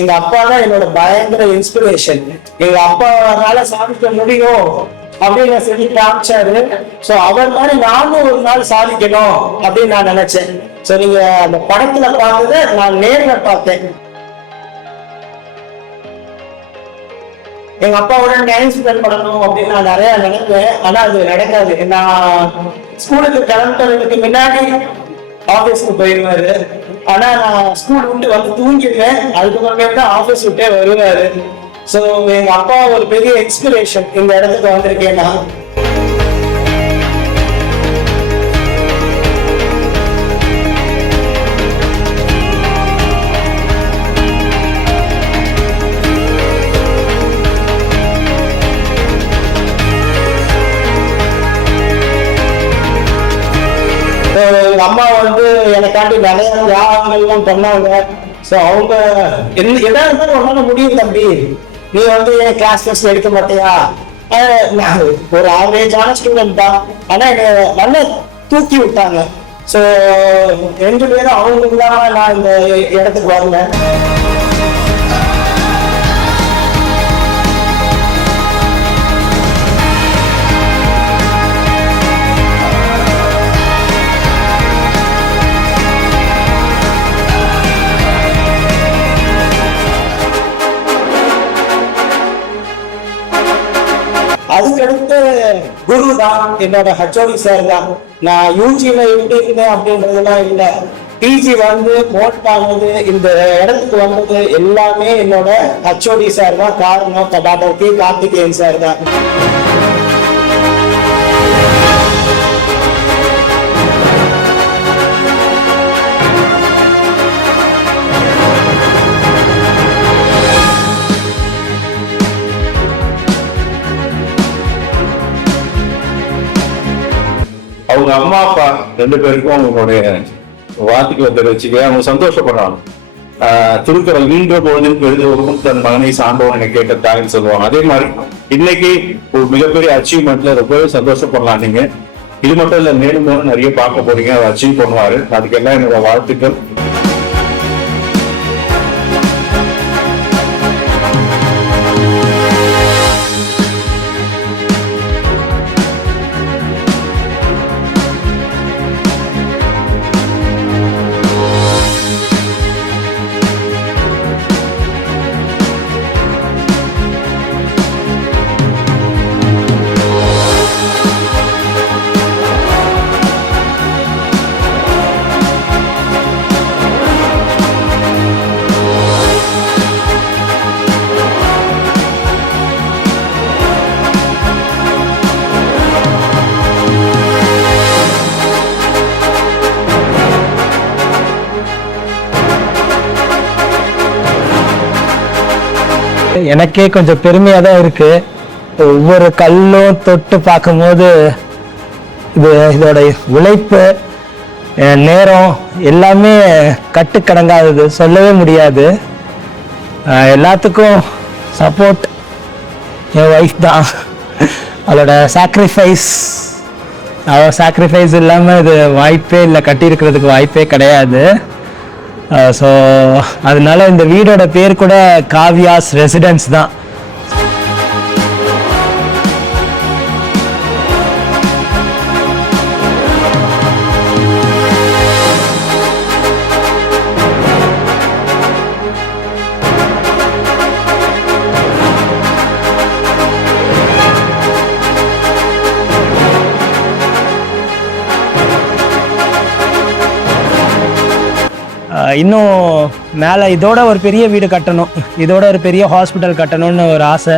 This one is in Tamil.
எங்க அப்பா தான் என்னோட பயங்கர இன்ஸ்பிரேஷன். எங்க அப்பாவால சாதிக்க முடியும் அப்படின்னு சொல்லி காமிச்சாரு. சோ அவர் மாதிரி நானும் ஒரு நாள் சாதிக்கணும் அப்படின்னு நான் நினைச்சேன். சோ நீங்க அந்த படத்துல பார்த்ததை நான் நேர்ல பார்த்தேன். எங்க அப்பாவோட டைம் ஸ்பெண்ட் பண்ணணும் அப்படின்னு நான் நிறைய நினைப்பேன். ஆனா அது நடக்காது. நான் ஸ்கூலுக்கு கிளம்புறதுக்கு முன்னாடி ஆபீஸ்க்கு போயிடுவாரு. ஆனா நான் ஸ்கூல் விட்டு வந்து தூங்கிடுவேன். அதுக்கப்புறமே தான் ஆபீஸ் விட்டே வருவாரு. ஸோ எங்க அப்பா ஒரு பெரிய இன்ஸ்பிரேஷன் இந்த இடத்துக்கு வந்திருக்கேன்னா. எங்க அம்மா வந்து எனக்காண்டி நிறைய தியாகங்கள்லாம் பண்ணாங்க. ஸோ அவங்க எதா இருந்தாலும் உன்னால முடியும் தம்பி, நீ வந்து என் கிளாஸ் டெஸ்ட் எடுக்க மாட்டியா? ஒரு ஆவரேஜான ஸ்டூடெண்ட் தான், ஆனா என்னை நல்லா தூக்கி விட்டாங்க. ஸோ 2 பேரும் அவங்க இல்லாம நான் இந்த இடத்துக்கு வரல. அதுக்கடுத்து குரு தான் என்னோட ஹச்ஓடி சார் தான். நான் யூஜில எப்படி இருந்தேன் அப்படின்றதுலாம் இல்லை. பிஜி வந்து மோட் ஆனது, இந்த இடத்துக்கு வந்தது எல்லாமே என்னோட ஹச்ஓடி சார் தான் காரணம். டாக்டர் கே கார்த்திகேயன் சார் தான். அவங்க அம்மா அப்பா 2 பேருக்கும் அவங்களுடைய வாழ்த்துக்களை தெரிவிச்சுக்க அவங்க சந்தோஷப்படுறாங்க. திருக்குறள் ஈன்ற பொழுதில் எழுதுவதும் தன் மகனை சார்ந்தவன் என கேட்ட தாய்ன்னு சொல்லுவாங்க. அதே மாதிரி இன்னைக்கு ஒரு மிகப்பெரிய அச்சீவ்மெண்ட்ல ரொம்பவே சந்தோஷப்படலாம். நீங்க இது மட்டும் இல்ல, மேலும் நிறைய பார்க்க போறீங்க, அதை அச்சீவ் பண்ணுவாரு. அதுக்கெல்லாம் என்னோட வாழ்த்துக்கள். எனக்கே கொஞ்சம் பெருமையாக தான் இருக்கு. ஒவ்வொரு கல்லும் தொட்டு பார்க்கும்போது இதோட உழைப்பு, நேரம் எல்லாமே கட்டுக்கடங்காதது, சொல்லவே முடியாது. எல்லாத்துக்கும் சப்போர்ட் என் ஒய்ஃப் தான். அவளோட சாக்ரிஃபைஸ் இல்லாமல் இது வாய்ப்பே இல்லை, கட்டியிருக்கிறதுக்கு வாய்ப்பே கிடையாது. ஸோ அதனால இந்த வீடோட பேர் கூட காவ்யாஸ் ரெசிடென்ஸ் தான். இன்னும் மேலே இதோட ஒரு பெரிய வீடு கட்டணும், இதோட ஒரு பெரிய ஹாஸ்பிட்டல் கட்டணும்னு ஒரு ஆசை.